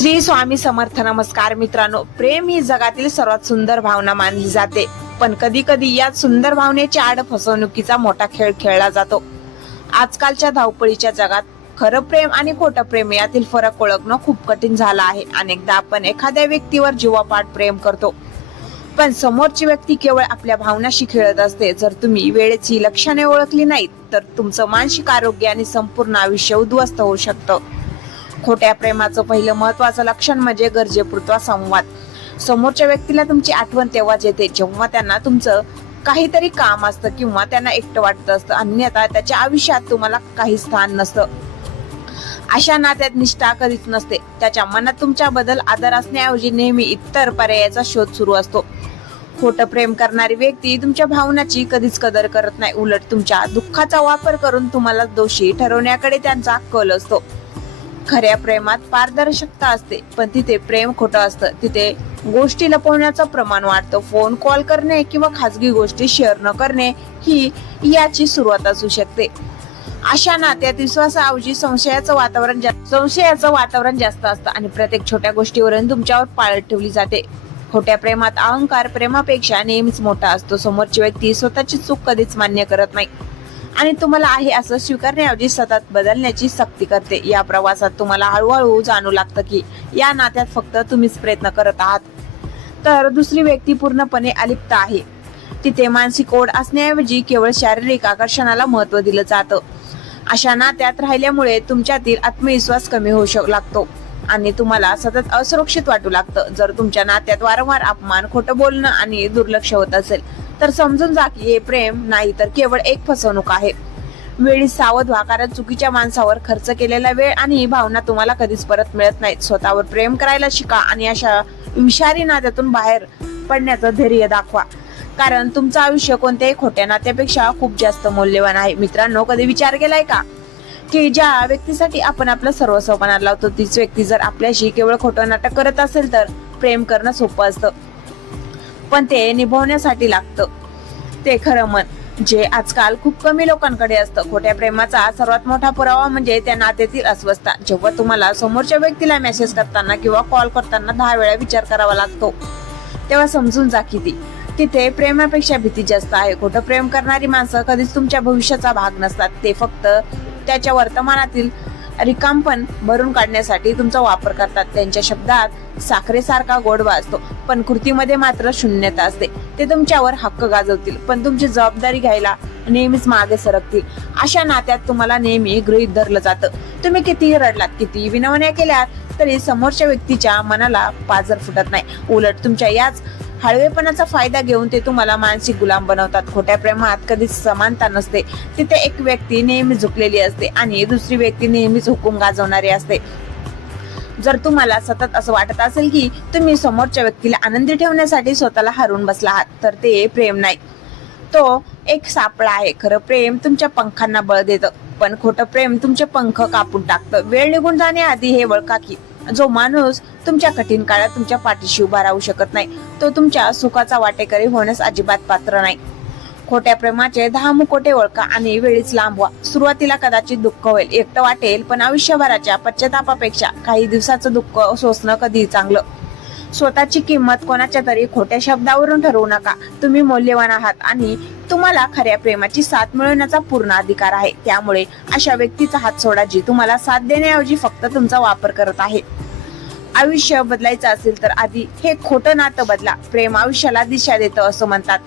श्री स्वामी समर्थ. नमस्कार मित्रांनो, प्रेम ही जगातील सर्वात सुंदर भावना मानली जाते, पण कधी कधी या सुंदर भावनेच्या आड फसवणुकीचा मोठा खेळ खेळला जातो. आजकालच्या धावपळीच्या जगात खरं प्रेम आणि खोटं प्रेम यातील फरक ओळखणं खूप कठीण झालं आहे. अनेकदा आपण एखाद्या व्यक्तीवर जीवापाड प्रेम करतो, पण समोरची व्यक्ती केवळ आपल्या भावनाशी खेळत असते. जर तुम्ही वेळेची लक्षणे ओळखली नाहीत तर तुमचं मानसिक आरोग्य आणि संपूर्ण आयुष्य उद्ध्वस्त होऊ शकतं. खोट्या प्रेमाचं पहिलं महत्वाचं लक्षण म्हणजे गरजेपुरता संवाद. समोरच्या व्यक्तीला तुमची आठवण तेव्हाच येते जेव्हा त्यांना तुमचं काहीतरी काम असतं किंवा त्यांना एकटं वाटत असतं, अन्यथा त्याच्या आयुष्यात तुम्हाला काही स्थान नसतं. अशा नात्यात निष्ठा कधीच नसते. त्याच्या मनात तुमच्याबद्दल आदर असण्याऐवजी नेहमी इतर पर्यायाचा शोध सुरू असतो. खोटं प्रेम करणारी व्यक्ती तुमच्या भावनाची कधीच कदर करत नाही, उलट तुमच्या दुःखाचा वापर करून तुम्हाला दोषी ठरवण्याकडे त्यांचा कल असतो. खऱ्या प्रेमात पारदर्शकता असते, पण तिथे प्रेम खोटं असतं तिथे गोष्टी लपवण्याचं प्रमाण वाढतं. फोन कॉल करणे किंवा खाजगी गोष्टी शेअर न करणे ही याची सुरुवात असू शकते. अशा नात्यात विश्वासाऐवजी संशयाचं वातावरण जास्त असतं आणि प्रत्येक छोट्या गोष्टीवरून तुमच्यावर पाळत ठेवली जाते. खोट्या प्रेमात अहंकार प्रेमापेक्षा नेहमीच मोठा असतो. समोरची व्यक्ती स्वतःची चूक कधीच मान्य करत नाही आणि तुम्हाला आहे असं स्वीकारण्याऐवजी सतत बदलण्याची सक्ती करते. या प्रवासात तुम्हाला हळूहळू जाणू लागतं की या नात्यात फक्त तुम्हीच प्रयत्न करत आहात, तर दुसरी व्यक्ती पूर्णपणे अलिप्त आहे. तिथे मानसिक ओढ असण्याऐवजी केवळ शारीरिक आकर्षणाला महत्त्व दिलं जातं. अशा नात्यात राहिल्यामुळे तुमच्यातील आत्मविश्वास कमी होऊ लागतो आणि तुम्हाला सतत असुरक्षित वाटू लागतं. जर तुमच्या नात्यात वारंवार अपमान, खोटं बोलणं आणि दुर्लक्ष होत असेल तर समजून जा की हे प्रेम नाही तर केवळ एक फसवणूक आहे. वेळी सावध व्हा, कारण चुकीच्या माणसावर खर्च केलेला वेळ आणि भावना तुम्हाला कधीच परत मिळत नाहीत. स्वतःवर प्रेम करायला शिका आणि अशा विषारी नात्यातून बाहेर पडण्याचं धैर्य दाखवा, कारण तुमचं आयुष्य कोणत्याही खोट्या नात्यापेक्षा खूप जास्त मौल्यवान आहे. मित्रांनो, कधी विचार केलाय का की ज्या व्यक्तीसाठी आपण आपलं सर्वस्व पणाला लावतो तीच व्यक्ती जर आपल्याशी केवळ खोटं नाटक करत असेल तर प्रेम करणं सोपं असतं, पण ते निभावण्यासाठी लागतं ते खरं मन, जे आजकाल खूप कमी लोकांकडे असतं. खोट्या प्रेमाचा सर्वात मोठा पुरावा म्हणजे त्या नात्यातील अस्वस्थता. जेव्हा तुम्हाला समोरच्या व्यक्तीला मेसेज करताना किंवा कॉल करताना 10 वेळा विचार करावा लागतो, तेव्हा समजून जा की तिथे प्रेमापेक्षा भीती जास्त आहे. खोटं प्रेम करणारी माणसं कधीच तुमच्या भविष्याचा भाग नसतात. ते फक्त त्याच्या वर्तमानातील रिकामपण भरून काढण्यासाठी तुमचा वापर करतात. त्यांच्या शब्दात साखरेसारखा गोडवा असतो, पण कृतीमध्ये मात्र शून्यता असते. ते तुमच्यावर हक्क गाजवतील, पण तुमची जबाबदारी घ्यायला नेहमीच मागे सरकतील. अशा नात्यात तुम्हाला नेहमी गृहीत धरलं जातं. तुम्ही कितीही रडलात, कितीही विनवण्या केल्यात तरी समोरच्या व्यक्तीच्या मनाला पाझर फुटत नाही. उलट तुमच्या याच हळवेपणाचा फायदा घेऊन ते तुम्हाला मानसिक गुलाम बनवतात. खोट्या प्रेमात कधीच समानता नसते. तिथे एक व्यक्ती नेहमी झुकलेली असते आणि दुसरी व्यक्ती नेहमीच हुकूम गाजवणारी असते. जर तुम्हाला सतत असं वाटत असेल की तुम्ही समोरच्या व्यक्तीला आनंदी ठेवण्यासाठी स्वतःला हरवून बसला आहात, तर ते प्रेम नाही, तो एक सापळा आहे. खरं प्रेम तुमच्या पंखांना बळ देतं, पण खोटं प्रेम तुमचे पंख कापून टाकतं. वेळ निघून जाण्याआधी हे ओळखा की जो माणूस तुमच्या कठीण काळात तुमच्या पाठीशी उभा राहू शकत नाही, तो तुमच्या सुखाचा वाटेकरी होण्यास अजिबात पात्र नाही. खोट्या प्रेमाचे 10 मुखोटे ओळखा आणि वेळीच लांब व्हा. सुरुवातीला कदाचित दुःख होईल, एकटं वाटेल, पण आयुष्यभराच्या पश्चातापापेक्षा काही दिवसाचं दुःख सोसणं कधी चांगलं. स्वतःची किंमत कोणाच्या तरी खोट्या शब्दावरून ठरवू नका. तुम्ही मौल्यवान आहात आणि तुम्हाला खऱ्या प्रेमाची साथ मिळवण्याचा पूर्ण अधिकार आहे. त्यामुळे अशा व्यक्तीचा हात सोडा जी तुम्हाला साथ देण्याऐवजी फक्त तुमचा वापर करत आहे. आयुष्य बदलायचं असेल तर आधी हे खोटं नातं बदला. प्रेम आयुष्याला दिशा देतं असं म्हणतात,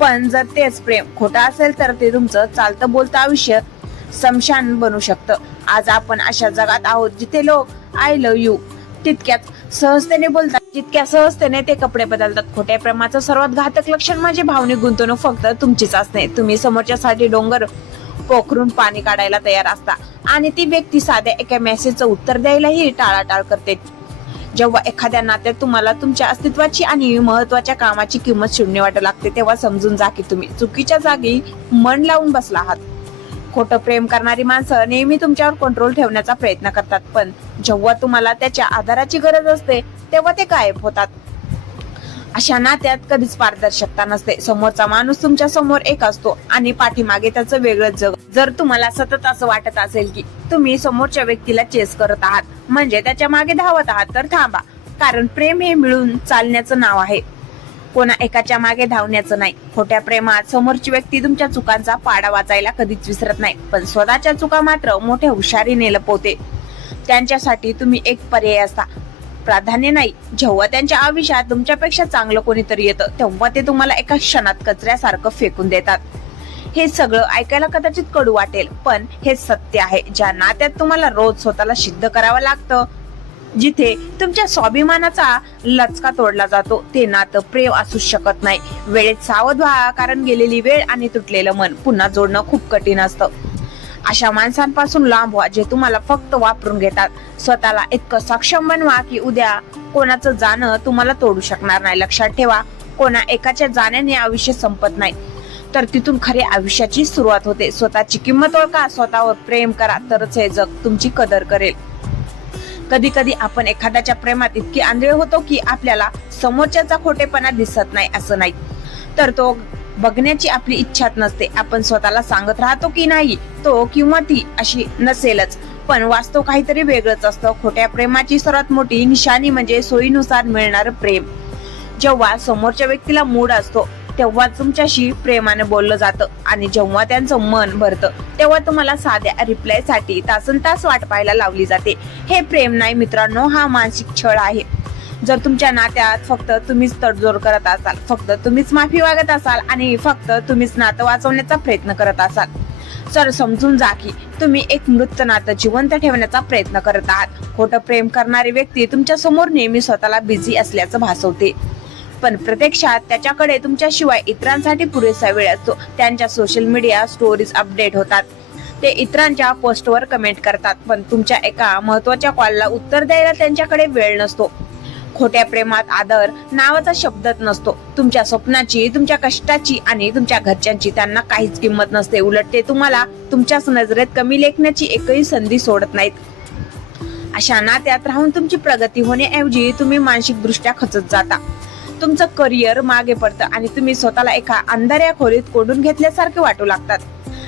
पण जर तेच प्रेम खोटं असेल तर ते तुमचं चालतं बोलतं आयुष्य स्मशान बनू शकतं. आज आपण अशा जगात आहोत जिथे लोक आय लव्ह यू तितक्याच सहजतेने बोलतात जितक्या सहजतेने ते कपडे बदलतात. खोट्या प्रेमाचं सर्वात घातक लक्षण म्हणजे भावनिक गुंतवणूक फक्त तुमचीच असते. तुम्ही समोरच्यासाठी डोंगर पोखरून पाणी काढायला तयार असता आणि ती व्यक्ती साध्या एका मेसेजचं उत्तर द्यायलाही टाळाटाळ करते. जेव्हा एखाद्या नात्यात तुम्हाला तुमच्या अस्तित्वाची आणि महत्वाच्या कामाची किंमत शून्य वाटू लागते, तेव्हा समजून जा की तुम्ही चुकीच्या जागी मन लावून बसला आहात. खोटं प्रेम करणारी माणसं नेहमी तुमच्यावर कंट्रोल ठेवण्याचा प्रयत्न करतात, पण जेव्हा तुम्हाला त्याच्या आधाराची गरज असते तेव्हा ते गायब होतात. अशा नात्यात कधीच पारदर्शकता नसते. समोरचा माणूस तुमच्या समोर एक असतो आणि पाठीमागे त्याचं वेगळंच जग. जर तुम्हाला सतत असं वाटत असेल की तुम्ही समोरच्या व्यक्तीला चेस करत आहात, म्हणजे त्याच्या मागे धावत आहात, तर थांबा. कारण प्रेम हे मिळून चालण्याचं नाव आहे, कोणा एकाच्या मागे धावण्याचं नाही. खोट्या प्रेमात समोरची व्यक्ती तुमच्या चुकांचा पाडा वाचायला कधीच विसरत नाही, पण स्वतःच्या चुका मात्र मोठ्या हुशारीने लपवते. त्यांच्यासाठी तुम्ही एक पर्याय असता, प्राधान्य नाही. जेव्हा त्यांच्या आयुष्यात तुमच्यापेक्षा चांगलं कोणीतरी येतं, तेव्हा ते तुम्हाला एका क्षणात कचऱ्यासारखं फेकून देतात. हे सगळं ऐकायला कदाचित कडू वाटेल, पण हे सत्य आहे. ज्या नात्यात तुम्हाला रोज स्वतःला सिद्ध करावं लागतं, जिथे तुमच्या स्वाभिमानाचा लचका तोडला जातो, ते नातं प्रेम असू शकत नाही. वेळेत सावध व्हा, कारण गेलेली वेळ आणि तुटलेलं मन पुन्हा जोडणं खूप कठीण असतं. अशा माणसांपासून लांब व्हा जे तुम्हाला फक्त वापरून घेतात. स्वतःला इतकं सक्षम बनवा की उद्या कोणाचं जाणं तुम्हाला तोडू शकणार नाही. लक्षात ठेवा, कोणा एकाच्या जाण्याने आयुष्य संपत नाही, तर तिथून खरी आयुष्याची सुरुवात होते. स्वतःची किंमत ओळखा, स्वतःवर प्रेम करा, तरच हे जग तुमची कदर करेल. कधी कधी आपण एखाद्याच्या प्रेमात इतके आंधळे होतो की आपल्याला समोरच्याचा खोटेपणा दिसत नाही. असं नाही, तर तो बघण्याची आपली इच्छाच नसते. आपण स्वतःला सांगत राहतो की नाही, तो किंवा ती अशी नसेलच, पण वास्तव काहीतरी वेगळंच असतं. खोट्या प्रेमाची सर्वात मोठी निशाणी म्हणजे सोयीनुसार मिळणारं प्रेम. जेव्हा समोरच्या व्यक्तीला मूड असतो, तेव्हा तुमच्याशी प्रेमाने बोललं जातं, आणि जेव्हा त्यांचं मन भरतं, तेव्हा तुम्हाला साध्या रिप्लाय साठी तासनतास वाट पाहायला लावली जाते. हे प्रेम नाही मित्रांनो, हा मानसिक छळ आहे. जर तुमच्या नात्यात फक्त तुम्हीच तडजोड करत असाल, फक्त तुम्हीच माफी मागत असाल आणि फक्त तुम्हीच नातं वाचवण्याचा प्रयत्न करत असाल, तर समजून जा की तुम्ही एक मृत नातं जिवंत ठेवण्याचा प्रयत्न करत आहात. खोटं प्रेम करणारी व्यक्ती तुमच्या समोर नेहमी स्वतःला बिझी असल्याचं भासवते, पण प्रत्यक्षात त्याच्याकडे तुमच्याशिवाय इतरांसाठी पुरेसा वेळ असतो. त्यांच्या सोशल मीडिया स्टोरीज अपडेट होतात, ते इतरांच्या पोस्टवर कमेंट करतात, पण तुमच्या एका महत्वाच्या कॉलला उत्तर द्यायला त्यांच्याकडे वेळ नसतो. खोट्या प्रेमात आदर नावाचा शब्दच नसतो. तुमच्या स्वप्नाची, तुमच्या कष्टाची आणि तुमच्या घरच्यांची त्यांना काहीच किंमत नसते. उलट ते तुम्हाला तुमच्याच नजरेत कमी लेखण्याची एकही संधी सोडत नाहीत. अशा नात्यात राहून तुमची प्रगती होण्याऐवजी तुम्ही मानसिक दृष्ट्या खचत जाता. तुमचं करिअर मागे पडतं आणि तुम्ही स्वतःला एका अंधाऱ्या खोलीत कोंडून घेतल्यासारखे वाटू लागतात.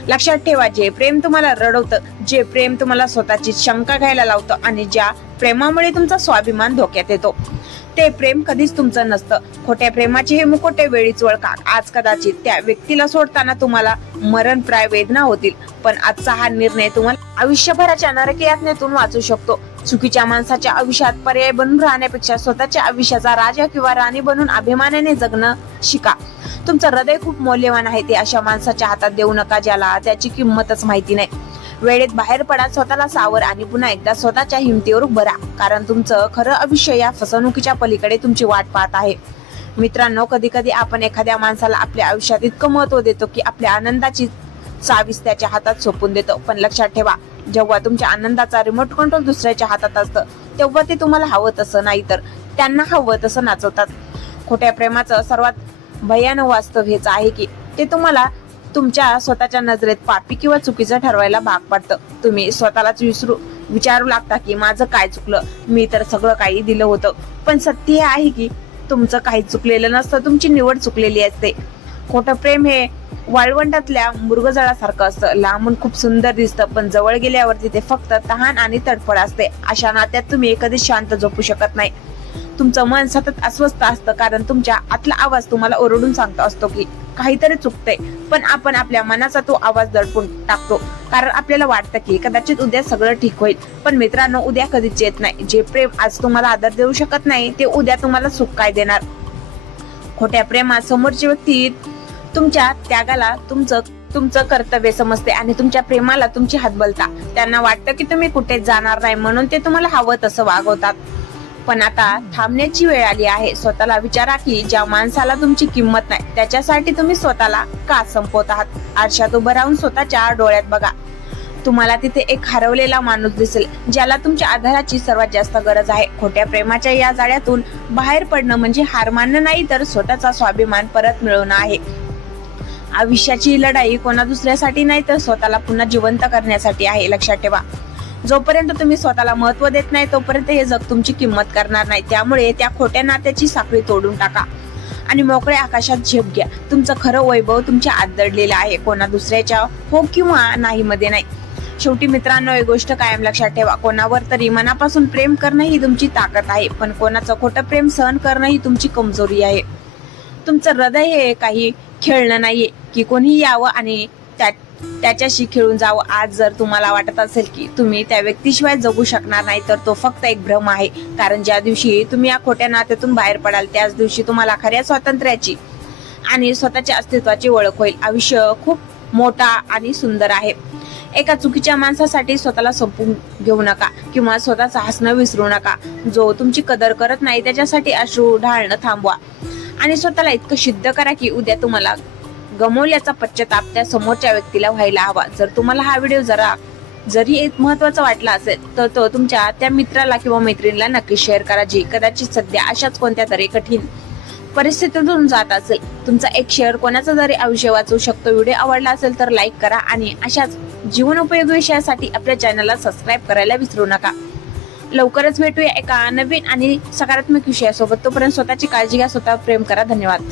लक्षात ठेवा, जे प्रेम तुम्हाला रडवतं, जे प्रेम तुम्हाला स्वतःची शंका घ्यायला लावतं आणि ज्या प्रेमामुळे तुमचा स्वाभिमान धोक्यात येतो, ते प्रेम कधीच तुमचं नसतं. खोट्या प्रेमाचे हे मुखोटे वेळीच ओळखा. आज कदाचित त्या व्यक्तीला सोडताना तुम्हाला मरणप्राय वेदना होतील, पण आजचा हा निर्णय तुम्हाला आयुष्यभराच्या नरक यातनेतून वाचू शकतो. चुकीच्या माणसाच्या आयुष्यात पर्याय बनून राहण्यापेक्षा स्वतःच्या आयुष्याचा राजा किंवा राणी बनून अभिमानाने जगणं शिका. तुमचं हृदय खूप मौल्यवान आहे, ते अशा माणसाच्या हातात देऊ नका ज्याला त्याची किंमतच माहिती नाही. वेळेत बाहेर पडा, स्वतःला सावर आणि पुन्हा एकदा स्वतःच्या हिमतीवर उभं राहा, कारण तुमचं खरं आयुष्य या फसवणुकीच्या पलीकडे तुमची वाट पाहत आहे. मित्रांनो, कधी कधी आपण एखाद्या माणसाला आपल्या आयुष्यात इतकं महत्व देतो की आपल्या आनंदाची चावीस त्याच्या हातात सोपून देतो. पण लक्षात ठेवा, जेव्हा तुमच्या आनंदाचा रिमोट कंट्रोल दुसऱ्याच्या हातात असतं, तेव्हा ते तुम्हाला हवं तसं नाही तर त्यांना हवं तसं नाचवतात. खोट्या प्रेमाचं सर्वात भयानक वास्तव हेच आहे की ते तुम्हाला तुमच्या स्वतःच्या नजरेत पापी किंवा चुकीचं ठरवायला भाग पाडतं. तुम्ही स्वतःलाच विचारू लागता की माझं काय चुकलं, मी तर सगळं काही दिलं होतं. पण सत्य हे आहे की तुमचं काही चुकलेलं नसतं, तुमची निवड चुकलेली असते. खोटं प्रेम हे वाळवंटातल्या मृगजळासारखं असतं. लांबून खूप सुंदर दिसतं, पण जवळ गेल्यावर तिथे फक्त तहान आणि तडफड असते. अशा नात्यात तुम्ही कधीच शांत झोपू शकत नाही. तुमचं मन सतत अस्वस्थ असतं, कारण तुमच्या आतला आवाज तुम्हाला ओरडून सांगतो असतो की काहीतरी चुकतंय, पण आपण आपल्या मनाचा तो आवाज दडपून टाकतो, कारण आपल्याला वाटतं की कदाचित उद्या सगळं ठीक होईल. पण मित्रांनो, उद्या कधीच येत नाही. जे प्रेम आज तुम्हाला आदर देऊ शकत नाही, ते उद्या तुम्हाला सुख काय देणार. खोट्या प्रेमात समोरची व्यक्ती तुमच्या त्यागाला तुमचं कर्तव्य समजते आणि तुमच्या प्रेमाला तुमची हतबलता. त्यांना वाटतं की तुम्ही कुठेच जाणार नाही, म्हणून ते तुम्हाला हवं तसं वागवतात. पण आता थांबण्याची वेळ आली आहे. स्वतःला विचारा की ज्या माणसाला तुमची किंमत नाही, त्याच्यासाठी तुम्ही स्वतःला का संपवत आहात. आरशात उभं राहून स्वतःच्या डोळ्यात बघा. तुम्हाला तिथे एक हरवलेला माणूस दिसेल, ज्याला तुमच्या आधाराची सर्वात जास्त गरज आहे. खोट्या प्रेमाच्या या जाळ्यातून बाहेर पडणं म्हणजे हार मानणं नाही, तर स्वतःचा स्वाभिमान परत मिळवणं आहे. आयुष्याची लढाई कोणा दुसऱ्यासाठी नाही, तर स्वतःला पुन्हा जिवंत करण्यासाठी आहे. लक्षात ठेवा, जोपर्यंत तुम्ही स्वतःला महत्व देत नाही, तोपर्यंत हे जग तुमची किंमत करणार नाही. त्यामुळे त्या खोट्या नात्याची साखळी तोडून टाका. आणि मोकळ्या आकाशात झेप घ्या. तुमचं खरं वैभव तुमच्या आत दडलेलं आहे, कोणा दुसऱ्याच्या हो किंवा नाही मध्ये नाही. शेवटी मित्रांनो, एक गोष्ट कायम लक्षात ठेवा, कोणावर तरी मनापासून प्रेम करणं ही तुमची ताकद आहे, पण कोणाचं खोटं प्रेम सहन करणं ही तुमची कमजोरी आहे. तुमचं हृदय हे काही खेळणं नाहीये की कोणी यावं आणि त्याच्याशी खेळून जावं. आज जर तुम्हाला वाटत असेल की तुम्ही त्या व्यक्तीशिवाय जगू शकणार नाही, तर तो फक्त एक भ्रम आहे. कारण ज्या दिवशी तुम्ही या खोट्या नात्यातून बाहेर पडाल, त्याच दिवशी तुम्हाला खऱ्या स्वातंत्र्याची आणि स्वतःच्या अस्तित्वाची ओळख होईल. आयुष्य खूप मोठा आणि सुंदर आहे. एका चुकीच्या माणसासाठी स्वतःला संपवून घेऊ नका किंवा स्वतःचं हसणं विसरू नका. जो तुमची कदर करत नाही त्याच्यासाठी अश्रू ढाळणं थांबवा आणि स्वतःला इतकं सिद्ध करा की उद्या तुम्हाला गमवल्याचा पश्चाताप त्या समोरच्या व्यक्तीला व्हायला हवा. जर तुम्हाला हा व्हिडिओ जरी महत्वाचा वाटला असेल तर तो तुमच्या त्या मित्राला किंवा मैत्रिणीला नक्की शेअर करा, जी कदाचित सध्या अशाच कोणत्या तरी कठीण परिस्थितीतून जात असेल. तुमचा एक शेअर कोणाचं जरी आयुष्य वाचवू शकतो. व्हिडिओ आवडला असेल तर लाईक करा आणि अशाच जीवनोपयोगी विषयासाठी आपल्या चॅनलला सबस्क्राईब करायला विसरू नका. लवकरच भेटूया एका नवीन आणि सकारात्मक विषयासोबत. तोपर्यंत स्वतःची काळजी घ्या, स्वतःवर प्रेम करा. धन्यवाद.